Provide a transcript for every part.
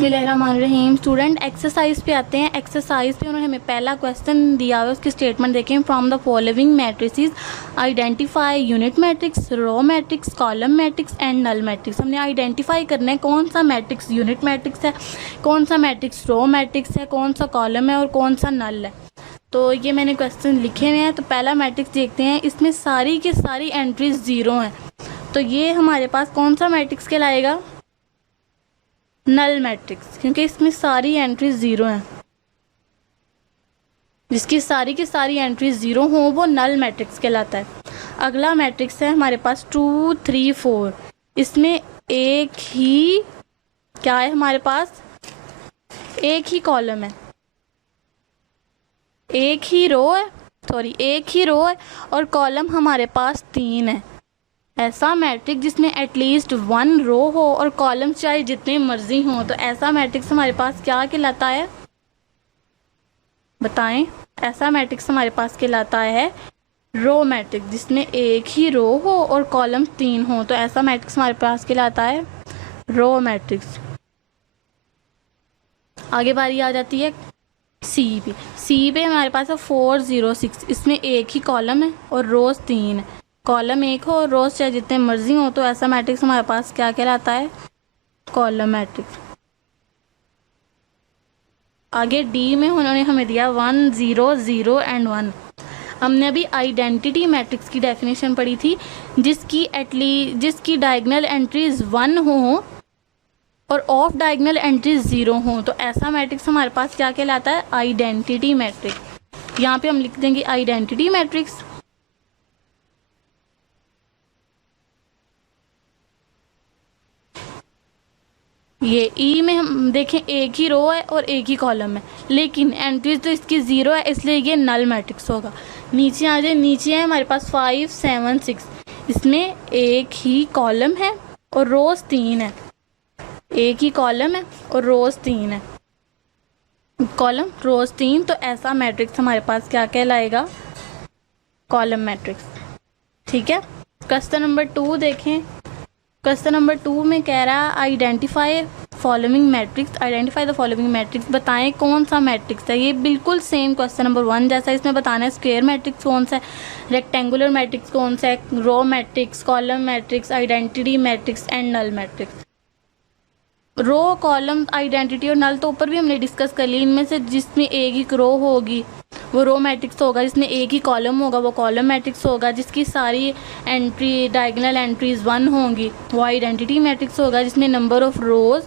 बिस्मिल्लाहिर्रहमानिर्रहीम। Student exercise पे आते हैं। एक्सरसाइज पे उन्होंने हमें पहला क्वेश्चन दिया हुआ है, उसकी स्टेटमेंट देखें। From the following matrices identify unit matrix, row matrix, column matrix and null matrix. हमने आइडेंटिफाई करना है कौन सा मैट्रिक्स यूनिट मैट्रिक्स है, कौन सा मैट्रिक्स रो मैट्रिक्स है, कौन सा कॉलम है और कौन सा नल है। तो ये मैंने क्वेश्चन लिखे हुए हैं। तो पहला मैट्रिक्स देखते हैं। इसमें सारी की सारी एंट्रीज ज़ीरो हैं, तो ये हमारे पास कौन सा मैट्रिक्स कहलाएगा? नल मैट्रिक्स, क्योंकि इसमें सारी एंट्रीज ज़ीरो हैं। जिसकी सारी की सारी एंट्रीज ज़ीरो हों वो नल मैट्रिक्स कहलाता है। अगला मैट्रिक्स है हमारे पास 2 3 4। इसमें एक ही क्या है हमारे पास? एक ही कॉलम है, एक ही रो है और कॉलम हमारे पास 3 है। ऐसा मैट्रिक्स जिसमें एटलीस्ट 1 रो हो और कॉलम चाहे जितने मर्जी हों, तो ऐसा मैट्रिक्स हमारे पास क्या कहलाता है? बताएं। ऐसा मैट्रिक्स हमारे पास कहलाता है रो मैट्रिक्स, जिसमें एक ही रो हो और कॉलम 3 हो, तो ऐसा मैट्रिक्स हमारे पास कहलाता है रो मैट्रिक्स। आगे बारी आ जाती है सी पे हमारे पास है 4 0 6। इसमें एक ही कॉलम है और रोज 3 है। कॉलम एक हो और रोज चाहे जितने मर्जी हो, तो ऐसा मैट्रिक्स हमारे पास क्या कहलाता है? Column matrix. आगे डी में उन्होंने हमें दिया 1 0 0 एंड 1। हमने अभी आइडेंटिटी मैट्रिक्स की डेफिनेशन पढ़ी थी, जिसकी डायगोनल एंट्रीज 1 हो और ऑफ डायगोनल एंट्रीज 0 हो, तो ऐसा मैट्रिक्स हमारे पास क्या कहलाता है? Identity matrix. यहाँ पे हम लिख देंगे आइडेंटिटी मैट्रिक्स। ये ई में हम देखें एक ही रो है और एक ही कॉलम है, लेकिन एंट्रीज तो इसकी 0 है, इसलिए ये नल मैट्रिक्स होगा। नीचे आ जाए। नीचे है हमारे पास 5 7 6। इसमें एक ही कॉलम है और रोज 3 है। एक ही कॉलम है और रोज 3 है। कॉलम रोज 3, तो ऐसा मैट्रिक्स हमारे पास क्या कहलाएगा? Column matrix. ठीक है। क्वेश्चन नंबर 2 देखें। क्वेश्चन नंबर 2 में कह रहा है identify following matrix, identify the following matrix. बताएं कौन सा मैट्रिक्स है। ये बिल्कुल सेम क्वेश्चन नंबर 1 जैसा। इसमें बताना है स्क्वायर मैट्रिक्स कौन सा है, रेक्टेंगुलर मैट्रिक्स कौन सा है, row matrix, column matrix, identity matrix and null matrix. Row, column, identity और नल तो ऊपर भी हमने डिस्कस कर ली। इनमें से जिसमें एक ही रो होगी वो रो मैट्रिक्स होगा, जिसमें एक ही कॉलम होगा वो कॉलम मैट्रिक्स होगा, जिसकी सारी एंट्री डायगोनल एंट्रीज 1 होंगी वो आइडेंटिटी मैट्रिक्स होगा, जिसमें number of rose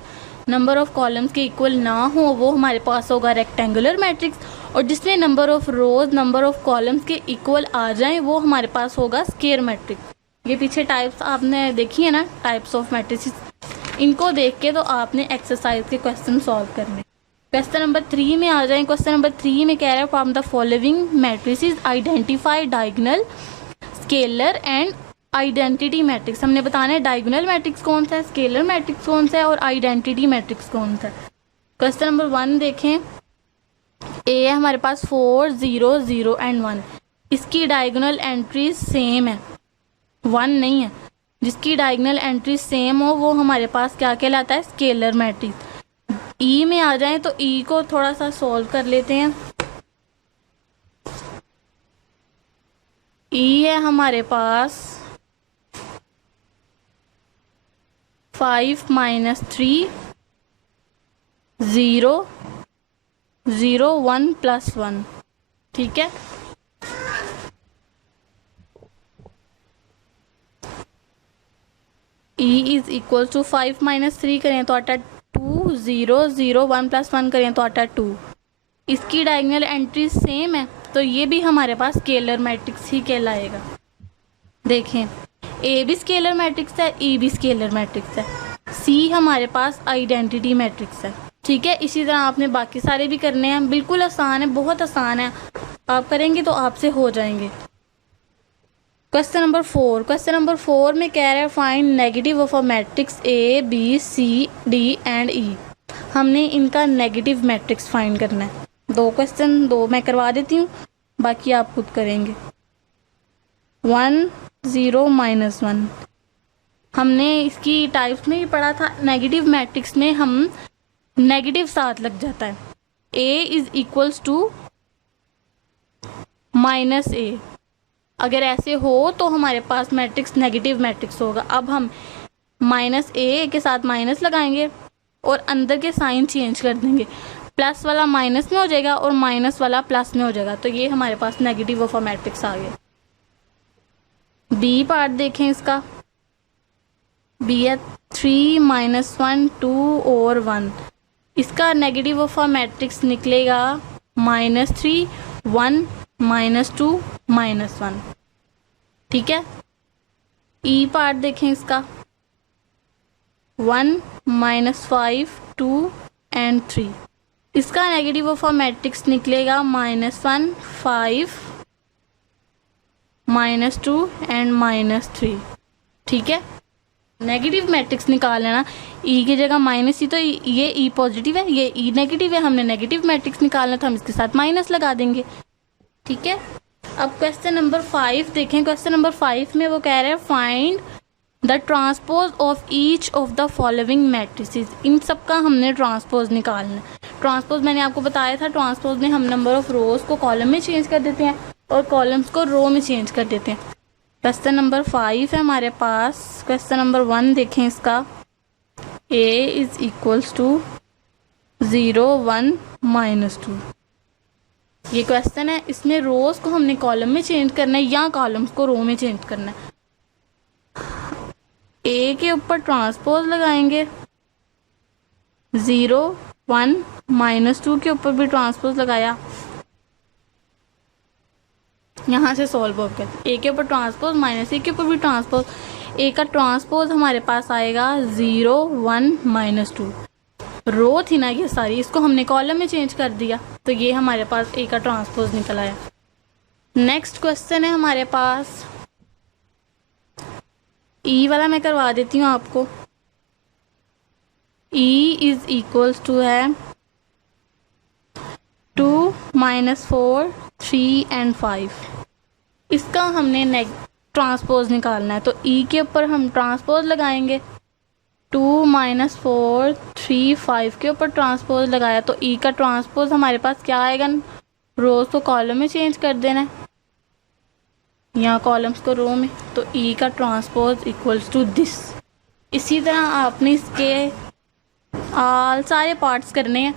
number of columns के इक्वल ना हो वो हमारे पास होगा रेक्टेंगुलर मैट्रिक्स, और जिसमें number of rose number of columns के इक्वल आ जाएं वो हमारे पास होगा स्क्वायर मैट्रिक्स। ये पीछे टाइप्स आपने देखी है ना, टाइप्स ऑफ मैट्रिसेस। इनको देख के तो आपने एक्सरसाइज के क्वेश्चन सॉल्व करने। क्वेश्चन नंबर 3 में आ जाएं। क्वेश्चन नंबर 3 में कह रहा है from the following matrices identify diagonal, scalar and identity matrix. हमने बताना है डायगोनल मैट्रिक्स कौन सा है, स्केलर मैट्रिक्स कौन सा है और आइडेंटिटी मैट्रिक्स कौन सा है। क्वेश्चन नंबर 1 देखें। ए है हमारे पास 4 0 0 एंड 1। इसकी डायगोनल एंट्रीज सेम है, 1 नहीं है। जिसकी डायगोनल एंट्री सेम हो वो हमारे पास क्या कहलाता है? Scalar matrix. ई में आ जाएं तो ई को थोड़ा सा सॉल्व कर लेते हैं। ई है हमारे पास 5 -3 0 0 1 +1। ठीक है। ई इज इक्वल टू 5 -3 करें तो आता 2 0 0 1 +1 करें तो आता 2। इसकी डायगोनल एंट्री सेम है, तो ये भी हमारे पास स्केलर मैट्रिक्स ही कहलाएगा। देखें, ए भी स्केलर मैट्रिक्स है, ई भी स्केलर मैट्रिक्स है, सी हमारे पास आइडेंटिटी मैट्रिक्स है। ठीक है। इसी तरह आपने बाकी सारे भी करने हैं। बिल्कुल आसान है, बहुत आसान है। आप करेंगे तो आपसे हो जाएंगे। Question number 4। क्वेश्चन नंबर 4 में कह रहा है find negative of a matrix A B C D and E. हमने इनका नेगेटिव मैट्रिक्स फाइंड करना है। 2 क्वेश्चन 2 मैं करवा देती हूँ, बाकी आप खुद करेंगे। 1 0 -1। हमने इसकी टाइप्स में भी पढ़ा था। नेगेटिव मैट्रिक्स में हम नेगेटिव साथ लग जाता है। ए इज इक्वल्स टू माइनस ए। अगर ऐसे हो तो हमारे पास मैट्रिक्स नेगेटिव मैट्रिक्स होगा। अब हम माइनस ए के साथ माइनस लगाएंगे और अंदर के साइन चेंज कर देंगे। प्लस वाला माइनस में हो जाएगा और माइनस वाला प्लस में हो जाएगा। तो ये हमारे पास नेगेटिव ऑफ अ मैट्रिक्स आ गया। बी पार्ट देखें इसका। बी है 3 -1 2 और 1। इसका नेगेटिव ऑफ अ मैट्रिक्स निकलेगा -3 1 -2 -1। ठीक है। ई पार्ट देखें इसका। 1 -5 2 एंड 3। इसका नेगेटिव ऑफ अ मैट्रिक्स निकलेगा -1 5 -2 एंड -3। ठीक है। नेगेटिव मैट्रिक्स निकाल लेना। ई की जगह माइनस ही, तो ये ई पॉजिटिव है, ये ई नेगेटिव है। हमने नेगेटिव मैट्रिक्स निकालना था, हम इसके साथ माइनस लगा देंगे। ठीक है। अब क्वेश्चन नंबर 5 देखें। क्वेश्चन नंबर 5 में वो कह रहे हैं find the transpose of each of the following matrices. इन सब का हमने ट्रांसपोज निकालना है। ट्रांसपोज मैंने आपको बताया था, ट्रांसपोज में हम नंबर ऑफ रोज को कॉलम में चेंज कर देते हैं और कॉलम्स को रो में चेंज कर देते हैं। क्वेश्चन नंबर 5 है हमारे पास। क्वेश्चन नंबर 1 देखें इसका। a is equals to 0 1 -2। ये क्वेश्चन है। इसमें रोज को हमने कॉलम में चेंज करना है या कॉलम्स को रो में चेंज करना है। ए के ऊपर ट्रांसपोज लगाएंगे, 0 1 -2 के ऊपर भी ट्रांसपोज लगाया। यहाँ से सॉल्व हो गया। ए के ऊपर ट्रांसपोज -ए के ऊपर भी ट्रांसपोज। ए का ट्रांसपोज हमारे पास आएगा 0 1 -2। रो थी ना ये सारी, इसको हमने कॉलम में चेंज कर दिया, तो ये हमारे पास ए का ट्रांसपोज निकल आया। नेक्स्ट क्वेश्चन है हमारे पास। ई वाला मैं करवा देती हूँ आपको। ई इज इक्वल्स टू है 2 -4 3 एंड 5। इसका हमने ट्रांसपोज निकालना है, तो ई के ऊपर हम ट्रांसपोज लगाएंगे। 2 -4 3 5 के ऊपर ट्रांसपोज लगाया, तो ई का ट्रांसपोज हमारे पास क्या आएगा? रोज को कॉलम में चेंज कर देना है, यहाँ कॉलम्स को रो में, तो ई का ट्रांसपोज इक्वल्स टू दिस। इसी तरह आपने इसके सारे पार्ट्स करने हैं।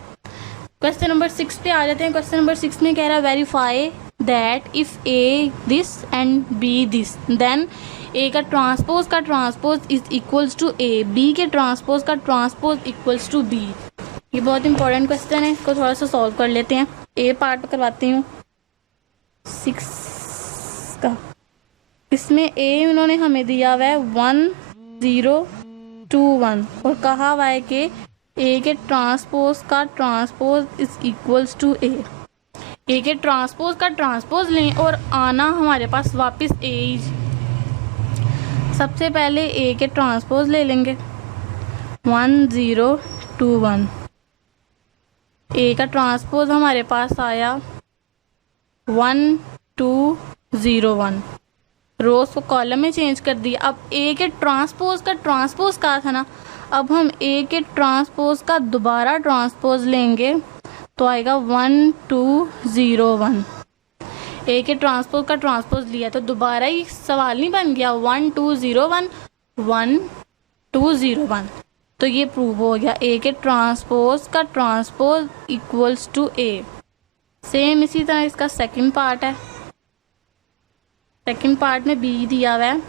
क्वेश्चन नंबर 6 पे आ जाते हैं। क्वेश्चन नंबर 6 में कह रहा है verify that if A this and B this then A का transpose is equals to A, B के ट्रांसपोज का ट्रांसपोज इक्वल्स टू बी। ये बहुत इंपॉर्टेंट क्वेश्चन है, इसको थोड़ा सा सॉल्व कर लेते हैं। ए पार्ट करवाती हूँ 6 का। इसमें ए उन्होंने हमें दिया हुआ है 1 0 2 1 और कहा हुआ है कि ए के ट्रांसपोज का ट्रांसपोज इज इक्वल्स टू ए। ए के ट्रांसपोज का ट्रांसपोज लें और आना हमारे पास वापस ए। सबसे पहले ए के ट्रांसपोज ले लेंगे 1 0 2 1। ए का ट्रांसपोज हमारे पास आया 1 2 0 1। रोज को कॉलम में चेंज कर दिया। अब ए के ट्रांसपोज का ट्रांसपोज कहा था ना, अब हम ए के ट्रांसपोज का दोबारा ट्रांसपोज लेंगे तो आएगा 1 2 0 1। ए के ट्रांसपोज का ट्रांसपोज लिया तो दोबारा ही सवाल नहीं बन गया 1 2 0 1 1 2 0 1। तो ये प्रूव हो गया ए के ट्रांसपोज का transpose equals to A. Same इसी तरह इसका सेकंड पार्ट है। सेकंड पार्ट में बी दिया हुआ है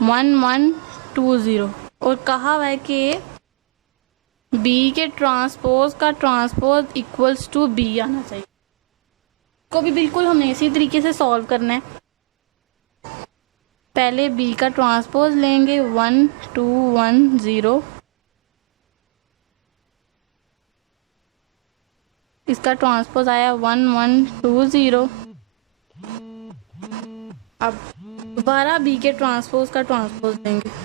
1 1 2 0 और कहा हुआ है कि बी के ट्रांसपोज का ट्रांसपोज इक्वल्स टू बी आना चाहिए। को भी बिल्कुल हमें इसी तरीके से सॉल्व करना है। पहले बी का ट्रांसपोज लेंगे 1 2 1 0। इसका ट्रांसपोज आया 1 1 2 0। अब दोबारा बी के ट्रांसपोज का ट्रांसपोज लेंगे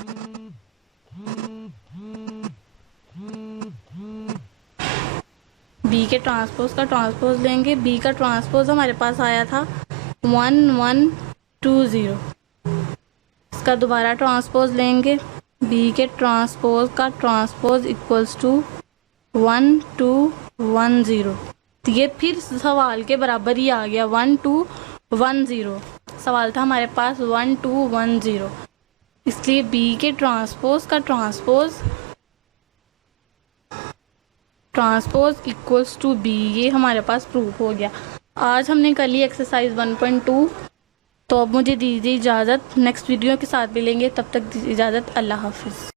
बी के ट्रांसपोज का ट्रांसपोज लेंगे। बी का ट्रांसपोज हमारे पास आया था 1 1 2 0। इसका दोबारा ट्रांसपोज लेंगे बी के ट्रांसपोज का ट्रांसपोज इक्वल्स टू 1 2 1 0। तो ये फिर सवाल के बराबर ही आ गया, 1 2 1 0। सवाल था हमारे पास 1 2 1 0, इसलिए बी के ट्रांसपोज का ट्रांसपोज इक्वल्स टू बी, ये हमारे पास प्रूफ हो गया। आज हमने कर ली एक्सरसाइज 1.2। तो अब मुझे दीजिए इजाज़त, नेक्स्ट वीडियो के साथ मिलेंगे, तब तक दीजिए इजाज़त, अल्लाह हाफिज़।